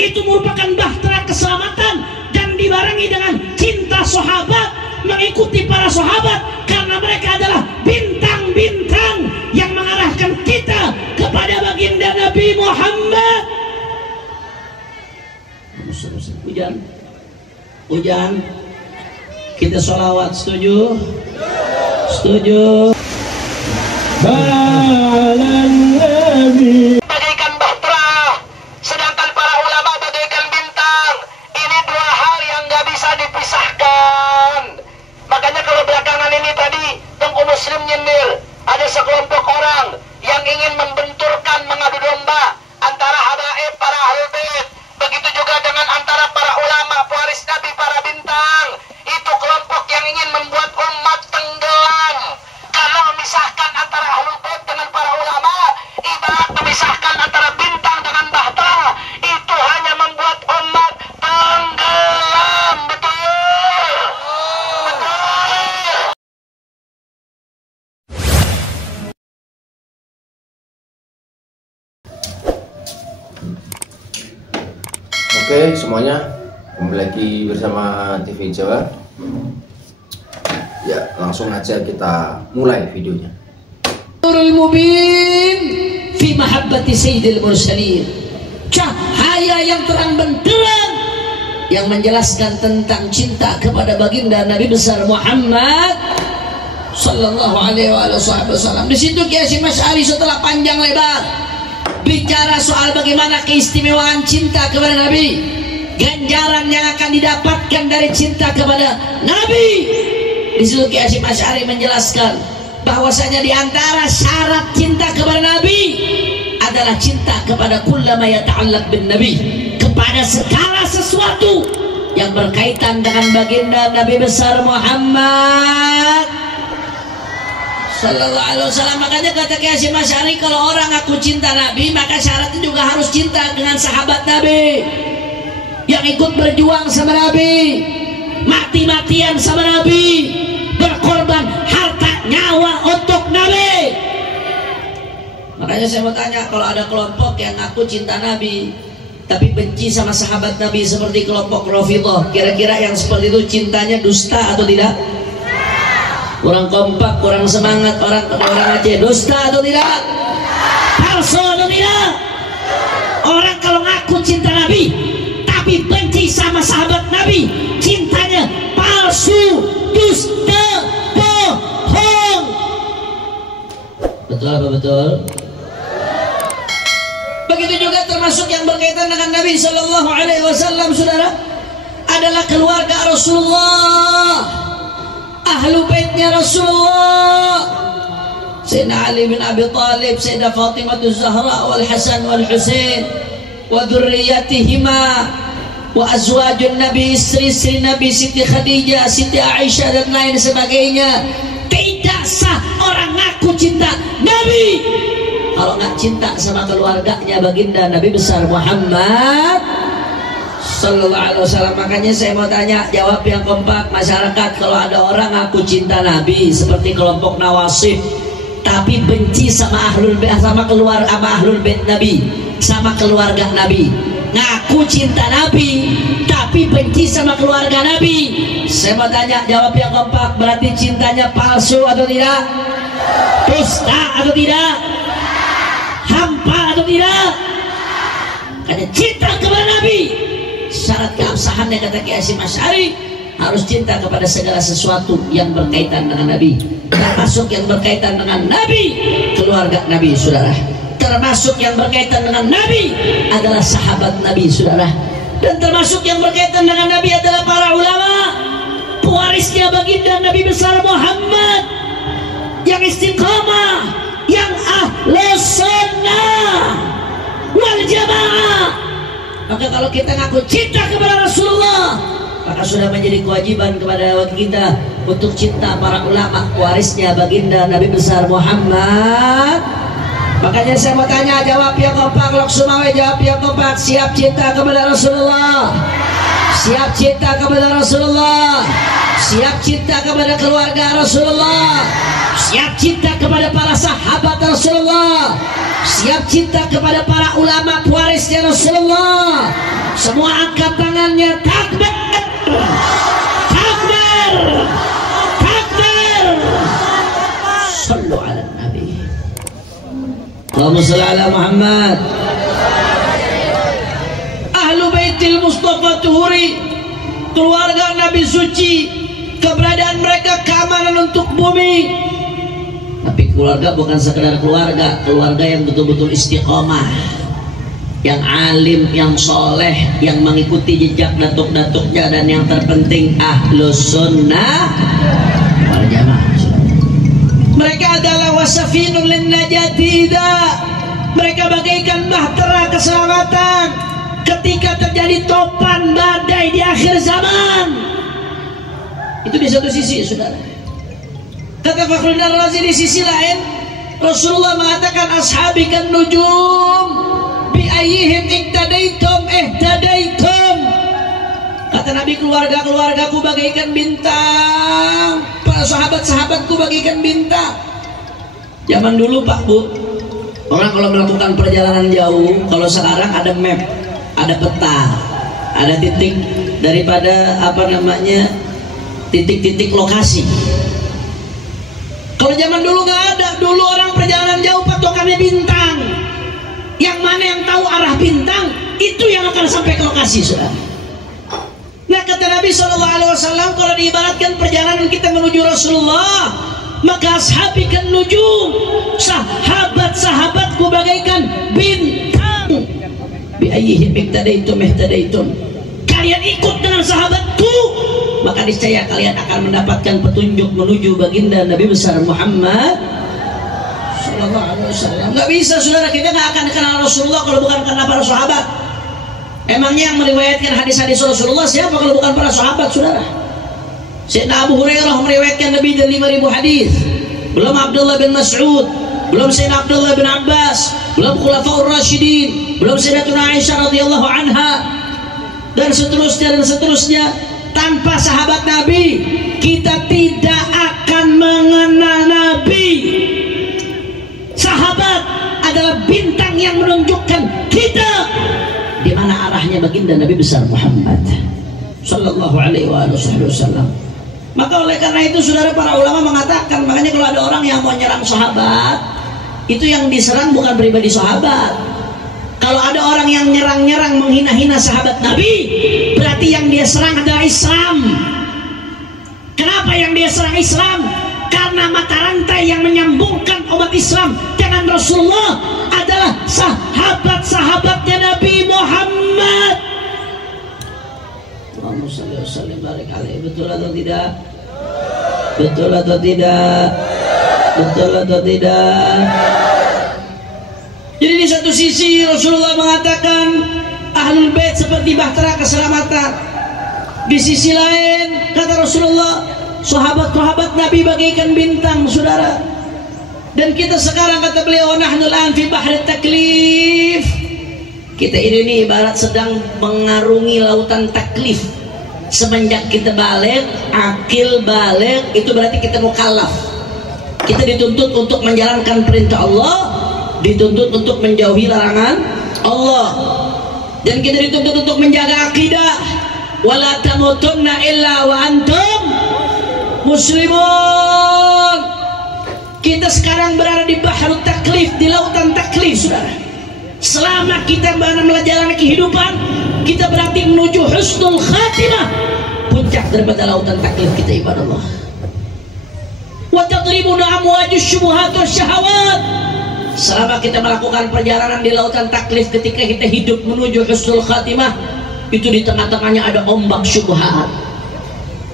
itu merupakan bahtera keselamatan dan dibarengi dengan cinta sahabat, mengikuti para sahabat karena mereka adalah bintang-bintang yang mengarahkan kita kepada baginda Nabi Muhammad. Hujan kita sholawat, setuju? Bagaikan bahtera, sedangkan para ulama bagaikan bintang. Ini dua hal yang gak bisa dipisahkan. Makanya kalau belakangan ini tadi Tengku Muslim nyindir, ada sekelompok orang yang ingin membenturkan, mengadu domba antara habaib para ahlul bait, begitu juga dengan antara para ulama pewaris Nabi, para bintang. Itu kelompok yang ingin membuat umat tenggelam. Kalau memisahkan antara ahlul bait dengan para ulama, ibarat memisahkan antara bintang dengan bahtera. Itu hanya membuat umat tenggelam. Betul. Oke semuanya, kembali lagi bersama TV Jawa. Ya, langsung aja kita mulai videonya. Nurul mubin fi mahabbati sayyidil mursalin. Cahaya yang terang benderang yang menjelaskan tentang cinta kepada baginda Nabi besar Muhammad sallallahu alaihi wasallam. Di situ Kiai Hasyim Asy'ari setelah panjang lebar bicara soal bagaimana keistimewaan cinta kepada Nabi, ganjaran yang akan didapatkan dari cinta kepada Nabi. Di situ Kiai Hasyim Asy'ari menjelaskan bahwasanya di antara syarat cinta kepada Nabi adalah cinta kepada kullama yata'allaq bin Nabi, kepada segala sesuatu yang berkaitan dengan baginda Nabi besar Muhammad sallallahu alaihi wasallam. Makanya kata Kiai Hasyim Asy'ari, kalau orang aku cinta Nabi, maka syaratnya juga harus cinta dengan sahabat Nabi yang ikut berjuang sama Nabi, mati-matian sama Nabi, berkorban harta nyawa untuk Nabi. Makanya saya mau tanya, kalau ada kelompok yang ngaku cinta Nabi tapi benci sama sahabat Nabi seperti kelompok Rafidhah, kira-kira yang seperti itu cintanya dusta atau tidak? Kurang kompak, kurang semangat, orang Aceh, dusta atau tidak? Palsu atau tidak? Orang kalau ngaku cinta Nabi tapi benci sama sahabat Nabi, cintanya palsu, dusta, bohong. Betul apa betul? Begitu juga termasuk yang berkaitan dengan Nabi Sallallahu Alaihi Wasallam, saudara, adalah keluarga Rasulullah, ahlu baitnya Rasulullah, Sayyidina Ali bin Abi Thalib, Sayyidah Fatimah Zahra, wal Hasan wal Husain, wa dzurriyyatihima, wa azwajun Nabi, istri-istri Nabi, Siti Khadijah, Siti Aisyah dan lain sebagainya. Tidak sah orang ngaku cinta Nabi kalau nggak cinta sama keluarganya baginda Nabi besar Muhammad sallallahu alaihi wasallam. Makanya saya mau tanya, jawab yang kompak masyarakat, kalau ada orang ngaku cinta Nabi seperti kelompok Nawasib tapi benci sama ahlul bait, sama ahlul bait Nabi, sama keluarga Nabi, ngaku cinta Nabi tapi benci sama keluarga Nabi, saya mau tanya, jawab yang kompak, berarti cintanya palsu atau tidak? Dusta atau tidak? Hampa atau tidak? Karena cinta kepada Nabi, syarat keabsahannya kata Kiai Hasyim Asy'ari, harus cinta kepada segala sesuatu yang berkaitan dengan Nabi, termasuk yang berkaitan dengan Nabi, keluarga Nabi, saudara. Termasuk yang berkaitan dengan Nabi adalah sahabat Nabi, saudara. Dan termasuk yang berkaitan dengan Nabi adalah para ulama, pewarisnya baginda Nabi besar Muhammad, yang istiqamah, yang ahlus sunnah wal jamaah. Maka kalau kita ngaku cinta kepada Rasulullah, maka sudah menjadi kewajiban kepada kita untuk cinta para ulama pewarisnya baginda Nabi besar Muhammad. Makanya saya mau tanya, jawab yang kompak, Lok Sumawe, jawab yang kompak. Siap cinta kepada Rasulullah, siap cinta kepada Rasulullah, siap cinta kepada keluarga Rasulullah, siap cinta kepada para sahabat Rasulullah, siap cinta kepada para ulama pewarisnya Rasulullah. Semua angkat tangannya, takbir, takbir, takbir. Sallu ala Nabi. Allahumma salli ala Muhammad. Ahlu Baitil Mustafa Tuhuri, keluarga Nabi suci, keberadaan mereka keamanan untuk bumi. Tapi keluarga bukan sekedar keluarga, keluarga yang betul-betul istiqomah, yang alim, yang soleh, yang mengikuti jejak datuk-datuknya, dan yang terpenting ahlus sunnah wal jamaah. Mereka adalah wasafinun lin najati. Mereka bagaikan bahtera keselamatan ketika terjadi topan badai di akhir zaman. Itu di satu sisi, saudara. Kata Fakhruddin Ar-Razi, di sisi lain Rasulullah mengatakan ashabi kan nujum bi ayyihim iktadaitum ihtadaitum. Kata Nabi, keluarga-keluargaku bagaikan bintang, para sahabat-sahabatku bagaikan bintang. Zaman dulu Pak Bu, orang kalau melakukan perjalanan jauh, kalau sekarang ada map, ada peta, ada titik daripada titik-titik lokasi. Kalau zaman dulu nggak ada, dulu orang perjalanan jauh patokannya bintang. Yang mana yang tahu arah bintang, itu yang akan sampai ke lokasi, saudara. Nah, kata Nabi SAW, kalau diibaratkan perjalanan kita menuju Rasulullah, maka ashabikan nujum, sahabat-sahabatku bagaikan bintang. Bi ayyihim iktadaitum ihtadaitum. Kalian ikut dengan sahabatku, maka niscaya kalian akan mendapatkan petunjuk menuju baginda Nabi besar Muhammad sallallahu alaihi wasallam. Nggak bisa, saudara, kita nggak akan kenal Rasulullah kalau bukan karena para sahabat. Emangnya yang meriwayatkan hadis-hadis Rasulullah siapa kalau bukan para sahabat, saudara? Sayyidina Abu Hurairah meriwayatkan lebih dari 5.000 hadis. Belum Abdullah bin Mas'ud, belum Sayyidina Abdullah bin Abbas, belum Khulafaur Rasyidin, belum Sayyidatuna Aisyah radhiyallahu anha, dan seterusnya. Tanpa sahabat Nabi, kita tidak akan mengenal Nabi. Sahabat adalah bintang yang menunjukkan kita di mana arahnya baginda Nabi besar Muhammad sallallahu alaihi wasallam. Maka oleh karena itu, saudara, para ulama mengatakan, makanya kalau ada orang yang mau nyerang sahabat, itu yang diserang bukan pribadi sahabat. Kalau ada orang yang nyerang-nyerang, menghina-hina sahabat Nabi, berarti yang dia serang adalah Islam. Kenapa yang dia serang Islam? Karena mata rantai yang menyambungkan umat Islam dengan Rasulullah adalah sahabat-sahabatnya Nabi Muhammad. Allahumma shalli wa sallim barik alaihi. Betul atau tidak? Betul atau tidak? Betul atau tidak? Jadi di satu sisi Rasulullah mengatakan Ahlul Bait seperti bahtera keselamatan. Di sisi lain kata Rasulullah, sahabat-sahabat Nabi bagaikan bintang, saudara. Dan kita sekarang, kata beliau, nahnul an fi bahri taklif. Kita ini ibarat sedang mengarungi lautan taklif. Semenjak kita balik, akil balik, itu berarti kita mukallaf. Kita dituntut untuk menjalankan perintah Allah, dituntut untuk menjauhi larangan Allah, dan kita dituntut untuk menjaga akidah. Wala tamutunna illa wa antum muslimun. Kita sekarang berada di bahrut taklif, di lautan taklif, saudara. Selama kita menjalani kehidupan, kita berarti menuju husnul khatimah, puncak daripada lautan taklif kita, ibadah Allah. Wa tadribuna amwajus syubuhat wasyahawat. Selama kita melakukan perjalanan di lautan taklif, ketika kita hidup menuju husnul khatimah, itu di tengah-tengahnya ada ombak syubhat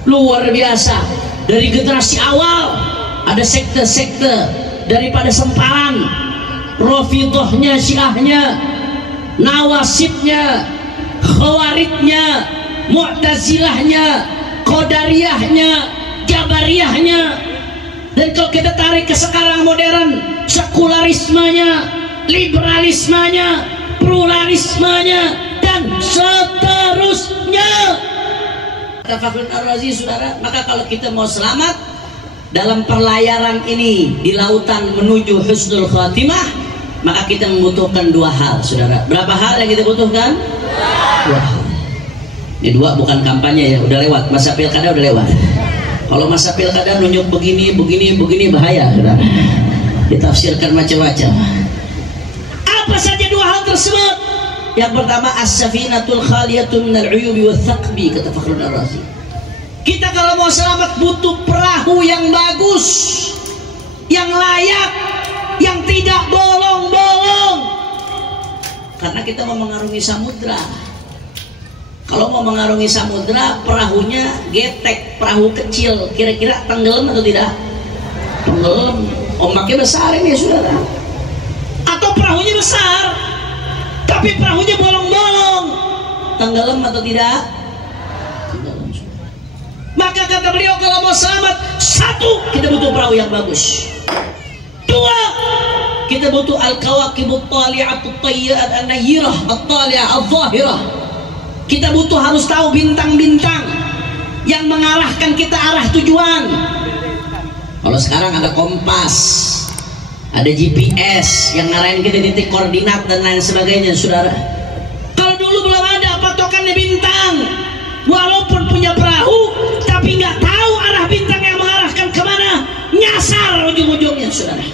luar biasa. Dari generasi awal ada sekte-sekte, daripada sempalan Rafidhahnya, Syiahnya, Nawasibnya, Khawaridnya, Mu'tazilahnya, Qadariyahnya, Jabariyahnya. Dan kalau kita tarik ke sekarang modern, sekularismenya, liberalismenya, pluralismenya, dan seterusnya. Kata Fakhruddin Ar-Razi, saudara, maka kalau kita mau selamat dalam perlayaran ini di lautan menuju husnul khatimah, maka kita membutuhkan dua hal, saudara. Berapa hal yang kita butuhkan? Dua hal. Ini dua bukan kampanye ya, udah lewat, masa pilkada udah lewat. Kalau masa pilkada nunjuk begini bahaya, saudara. Ditafsirkan macam-macam. Apa saja dua hal tersebut? Yang pertama, as-safinatul khaliyatu minal uyubi wa thaqbi, kata Fakhrul Razi. Kita kalau mau selamat butuh perahu yang bagus, yang layak, yang tidak bolong-bolong. Karena kita mau mengarungi samudra. Kalau mau mengarungi samudra, perahunya getek, perahu kecil, kira-kira tenggelam atau tidak? Tenggelam. Ombaknya besar ini, saudara. Atau perahunya besar, tapi perahunya bolong-bolong, tenggelam atau tidak? Tenggelam. Maka kata beliau, kalau mau selamat, satu, kita butuh perahu yang bagus. Dua, kita butuh al-kawakibut tali'atut tayyat an-nayyirah at-tali'ah al-zahirah. Kita butuh harus tahu bintang-bintang yang mengarahkan kita arah tujuan. Kalau sekarang ada kompas, ada GPS yang ngarahin kita titik koordinat dan lain sebagainya, saudara. Kalau dulu belum ada patokannya bintang, walaupun punya perahu tapi nggak tahu arah bintang yang mengarahkan kemana, nyasar ujung-ujungnya, saudara.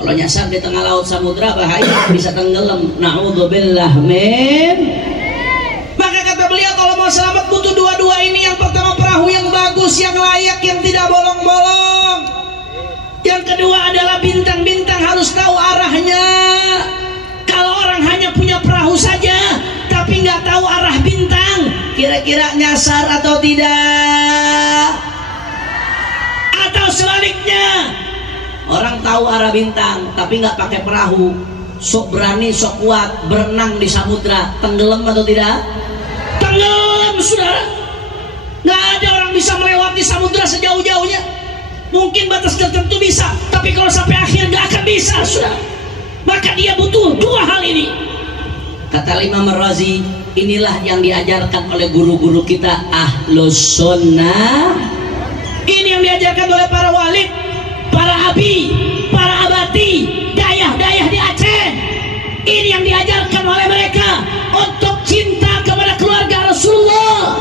Kalau nyasar di tengah laut samudra bahaya, bisa tenggelam. Na'udzubillah min. Maka kata beliau, kalau mau selamat butuh dua-dua ini. Yang pertama, perahu yang bagus, yang layak, yang tidak bolong-bolong. Yang kedua adalah bintang-bintang, harus tahu arahnya. Kalau orang hanya punya perahu saja tapi nggak tahu arah bintang, kira-kira nyasar atau tidak? Atau sebaliknya, orang tahu arah bintang tapi nggak pakai perahu, sok berani, sok kuat berenang di samudra, tenggelam atau tidak? Tenggelam, saudara. Nggak ada orang bisa melewati samudra sejauh-jauhnya. Mungkin batas tertentu bisa, tapi kalau sampai akhir nggak akan bisa, saudara. Maka dia butuh dua hal ini. Kata Imam Razi, inilah yang diajarkan oleh guru-guru kita Ahlus Sunnah. Ini yang diajarkan oleh para walid, para abi, para abati, dayah-dayah di Aceh. Ini yang diajarkan oleh mereka untuk cinta kepada keluarga Rasulullah.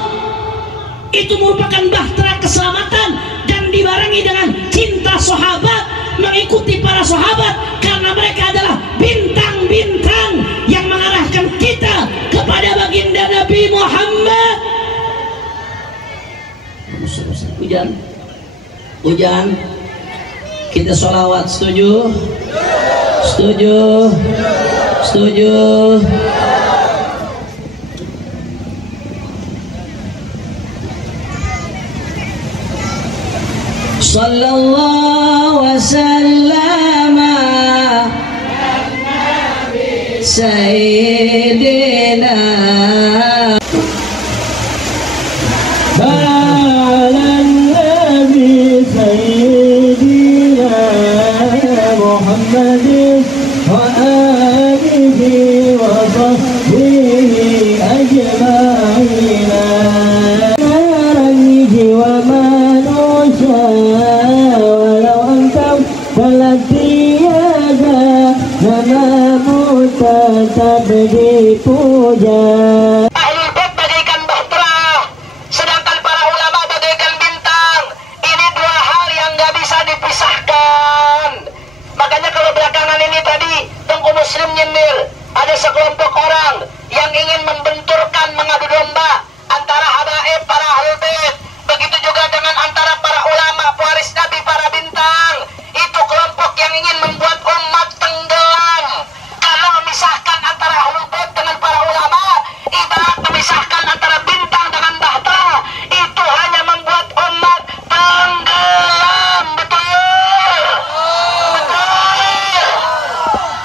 Itu merupakan bahtera keselamatan dan dibarengi dengan cinta sahabat, mengikuti para sahabat, karena mereka adalah bintang-bintang yang mengarahkan kita kepada baginda Nabi Muhammad. Hujan. Kita sholawat, setuju? Setuju. Sallallahu wasallam Sayyidina Balan Nabi Sayyidina Muhammadin wa alihi wa sahbihi ajma'ina Naranji wa manusha walau antam balatiyaga namamu tetap dipuja. Ahlul Bait bagaikan bahtera, sedangkan para ulama bagaikan bintang. Ini dua hal yang gak bisa dipisahkan. Makanya kalau belakangan ini tadi Tengku Muslim nyindir, ada sekelompok orang yang ingin membenturkan, mengadu domba antara habaib para Ahlul Bait, begitu juga dengan antara para ulama pewaris Nabi, para bintang. Itu kelompok yang ingin membuat umat tenggelam. Kalau memisahkan antara Ahlul Bait dengan para ulama, ibarat memisahkan antara bintang dengan bahtera. Itu hanya membuat umat tenggelam. Betul.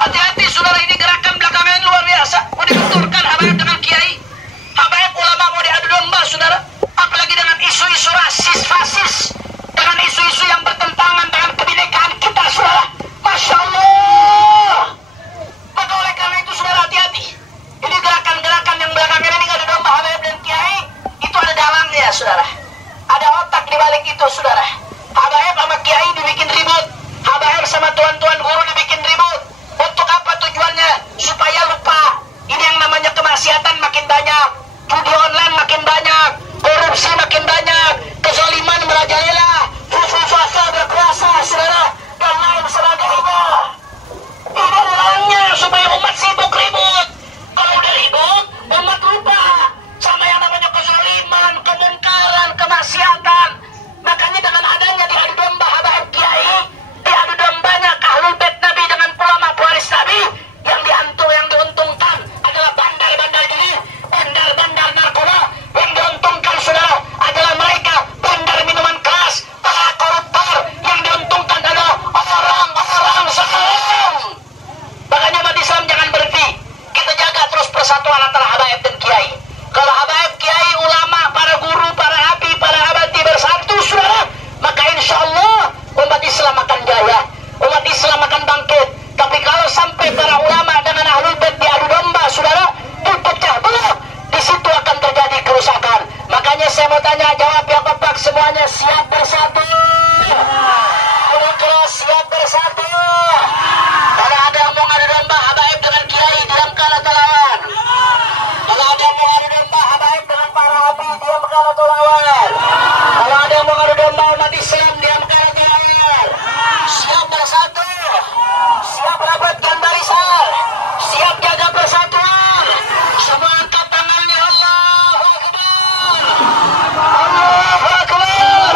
Hati-hati, saudara, ini gerakan belakangan luar biasa. Mau dibenturkan habaib dengan kiai, habaib ulama mau diadu domba, saudara. Apalagi dengan isu-isu rasis, fasis, dengan isu-isu yang bertentangan dengan kebinekaan kita, saudara. Masya Allah. Maka oleh karena itu, saudara, hati-hati. Ini gerakan-gerakan yang belakangan ini ngadu domba habaib dan kiai, itu ada dalangnya, saudara. Ada otak di balik itu, saudara. Habaib sama kiai dibikin ribut, habaib sama tuan-tuan guru dibikin ribut. Untuk apa tujuannya? Supaya lupa. Ini yang namanya kemaksiatan makin banyak, judi online makin tanya jawab yang kompak semuanya. Siap bersatu? Udah keras, siap bersatu? Kalau ada yang mau ngadu domba habaib dengan kiai, diamkan atau lawan? Kalau ada yang mau ngadu domba habaib dengan para habib, diamkan atau lawan? Kalau ada yang mau ngadu domba umat Islam, diamkan atau lawan? Siap bersatu? Siap rapatkan barisan? Siap jaga persatuan? Semua angkat tangannya. Allahu Akbar! Allahu Akbar!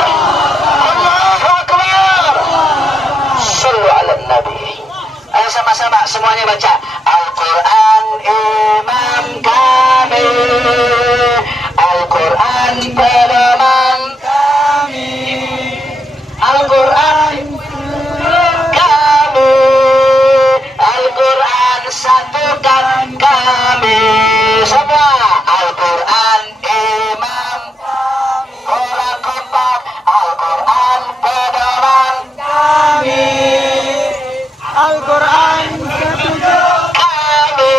Allahu Akbar! Sallu ala Nabi. Ayo sama-sama semuanya baca. Al-Quran imam kami, Al-Quran pedoman kami, Al-Quran kami, Al-Quran satukan kami. Semua Al-Quran imam kami, orang kompak. Al-Quran pedoman kami, Al-Quran kami,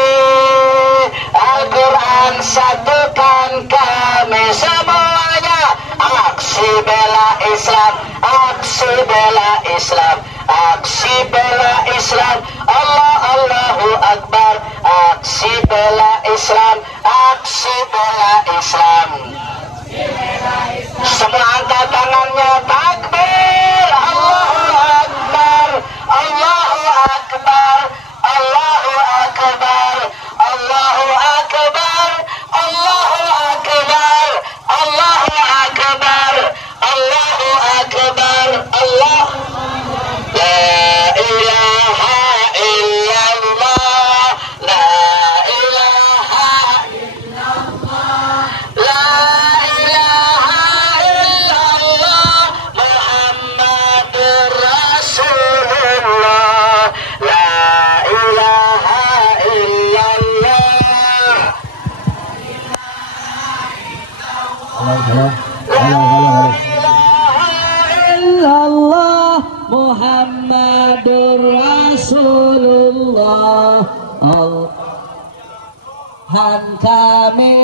Al-Quran satukan kami. Semuanya aksi bela Islam, aksi bela Islam, aksi bela Islam. Allah Allahu Akbar. Aksi bela Islam, aksi bela Islam. Semua angkat tangannya. Takbir. Allahu Akbar. Allahu Akbar. Allahu Akbar. Allahu Akbar. Allahu Akbar. Allahu Akbar. Allahu Akbar. Allah. La ilaha illallah. La ilaha illallah. La ilaha illallah. Muhammadur Rasulullah. La ilaha illallah. illallah Muhammadur Rasulullah. Tuhan kami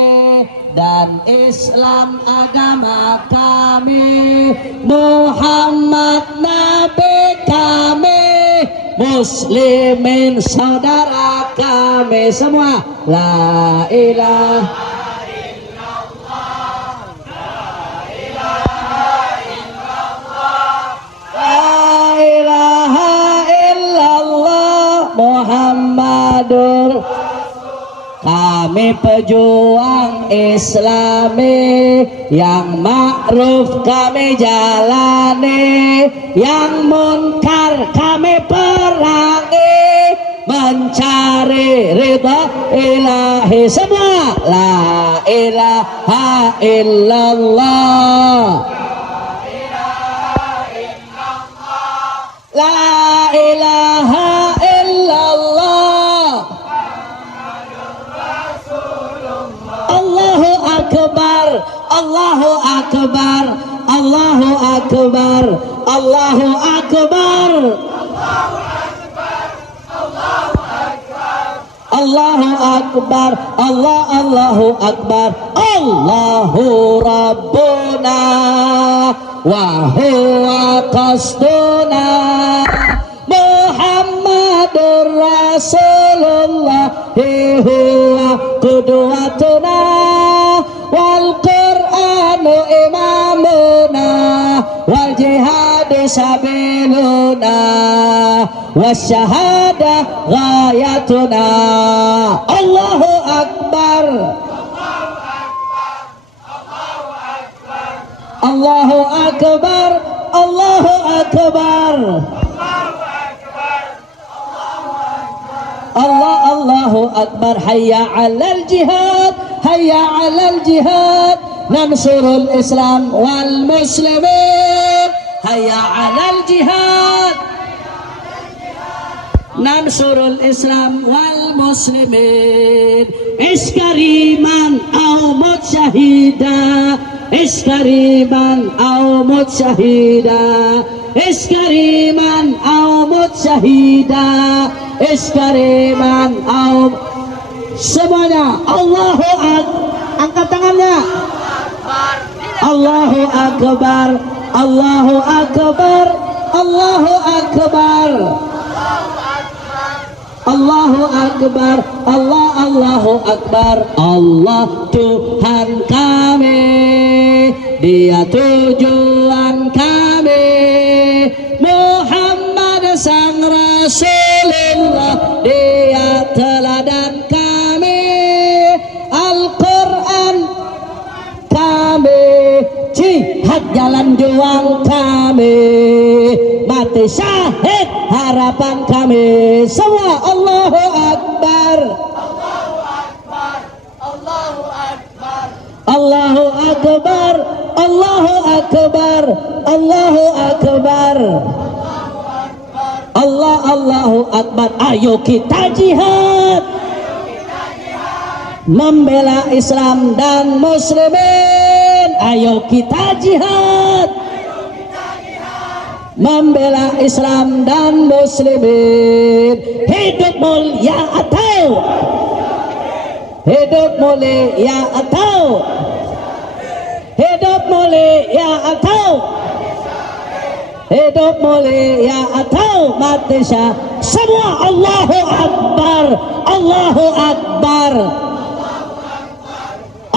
dan Islam agama kami, Muhammad Nabi kami, Muslimin saudara kami semua. La ilaha Muhammadur. Kami pejuang Islami, yang ma'ruf kami jalani, yang munkar kami perangi, mencari ridha ilahi semua. La ilaha illallah. La ilaha illallah. Allahu Akbar, Allahu Akbar, Allahu Akbar, Allahu Akbar, Allahu Akbar, Allahu Akbar, Allahu Rabbuna wa huwa qasduna, Muhammadur Rasulullah huwa qudwatuna, wal Qur'anu imamuna, wal jihadu sabiluna, wasyahada ghayatuna. Allahu Akbar, Allahu Akbar, Allahu Akbar, Allahu Akbar. Hayya 'alal jihad, hayya 'alal jihad, nansurul Islam wal muslimin. Hayya 'alal jihad, nansurul Islam wal muslimin. Iskariman au mut syahida, iskariman au mut syahida, iskariman au mut syahida, iskariman au. Semuanya Allahu Akbar. Angkat tangannya. Allah akbar, Allahu akbar, Allahu akbar, Allahu akbar, Allahu akbar. Allah Tuhan kami, Dia tujuan kami, Muhammad sang Rasulullah, Dia teladan kami, Al-Quran kami, jihad jalan juang kami, mati syahid harapan kami semua. Allahu akbar, Allahu akbar, Allahu akbar, Allahu akbar, Allahu akbar, Allahu akbar. Ayo kita jihad membela Islam dan muslimin. Ayo kita jihad membela Islam dan muslimin. Hidup mulia atau hidup mulia atau hidup mulia atau hidup mulia atau mati syahid semua. Allahu akbar, Allahu akbar,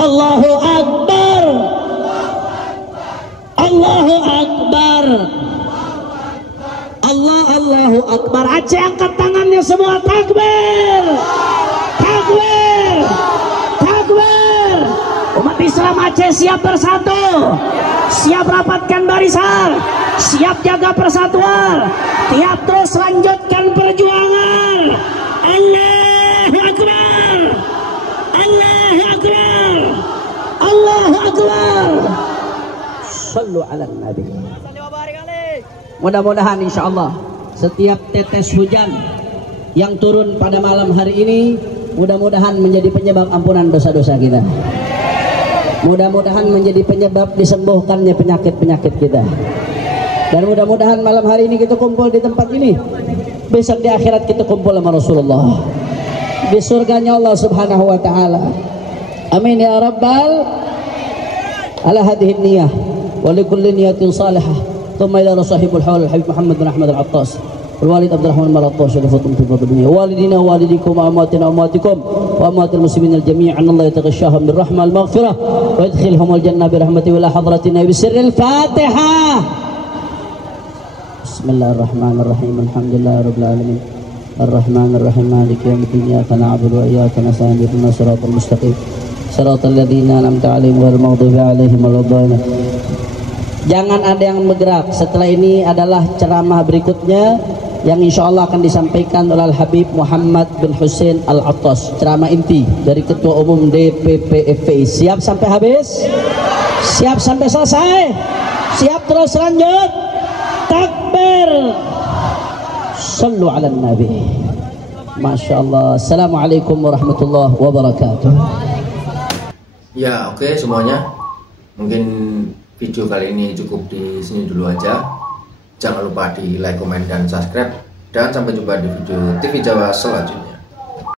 Allahu akbar, Allahu akbar, Allahu akbar. Aceh angkat tangannya semua. Takbir, takbir, takbir. Umat Islam Aceh siap bersatu, siap rapatkan barisan, siap jaga persatuan, tiap terus lanjutkan perjuangan. Allahu akbar, Allahu akbar, Allahu akbar. Sallu ala nabi. Mudah-mudahan insyaallah setiap tetes hujan yang turun pada malam hari ini mudah-mudahan menjadi penyebab ampunan dosa-dosa kita. Mudah-mudahan menjadi penyebab disembuhkannya penyakit-penyakit kita. Dan mudah-mudahan malam hari ini kita kumpul di tempat ini, besok di akhirat kita kumpul sama Rasulullah di surganya Allah Subhanahu wa taala. Amin ya rabbal ala hadhihi niyah wa likulli niyatin salihah. ثم إلى صاحب الحول الحبيب محمد بن أحمد العطاس والوالد عبد الرحمن المرطاش شرفتم في فضل الدنيا والدينا ووالديكم وأمواتنا وأمواتكم وأموات المسلمين الجميع أن الله يتغشاهم بالرحمة والمغفرة ويدخلهم الجنة برحمته ولا حضرتنا بسر الفاتحة. بسم الله الرحمن الرحيم الحمد لله رب العالمين الرحمن الرحيم مالك يوم الدين إياك نعبد وإياك نستعين اهدنا الصراط المستقيم صراط الذين أنعمت عليهم غير المغضوب عليهم ولا الضالين. Jangan ada yang bergerak. Setelah ini adalah ceramah berikutnya yang insya Allah akan disampaikan oleh Al-Habib Muhammad bin Hussein Al-Attas. Ceramah inti dari Ketua Umum DPP FPI. Siap sampai habis? Siap sampai selesai? Siap terus lanjut? Takbir. Sallu ala Nabi. Masya Allah. Assalamualaikum warahmatullahi wabarakatuh. Ya oke semuanya, mungkin video kali ini cukup di sini dulu aja. Jangan lupa di like, komen, dan subscribe. Dan sampai jumpa di video TV Jawa selanjutnya.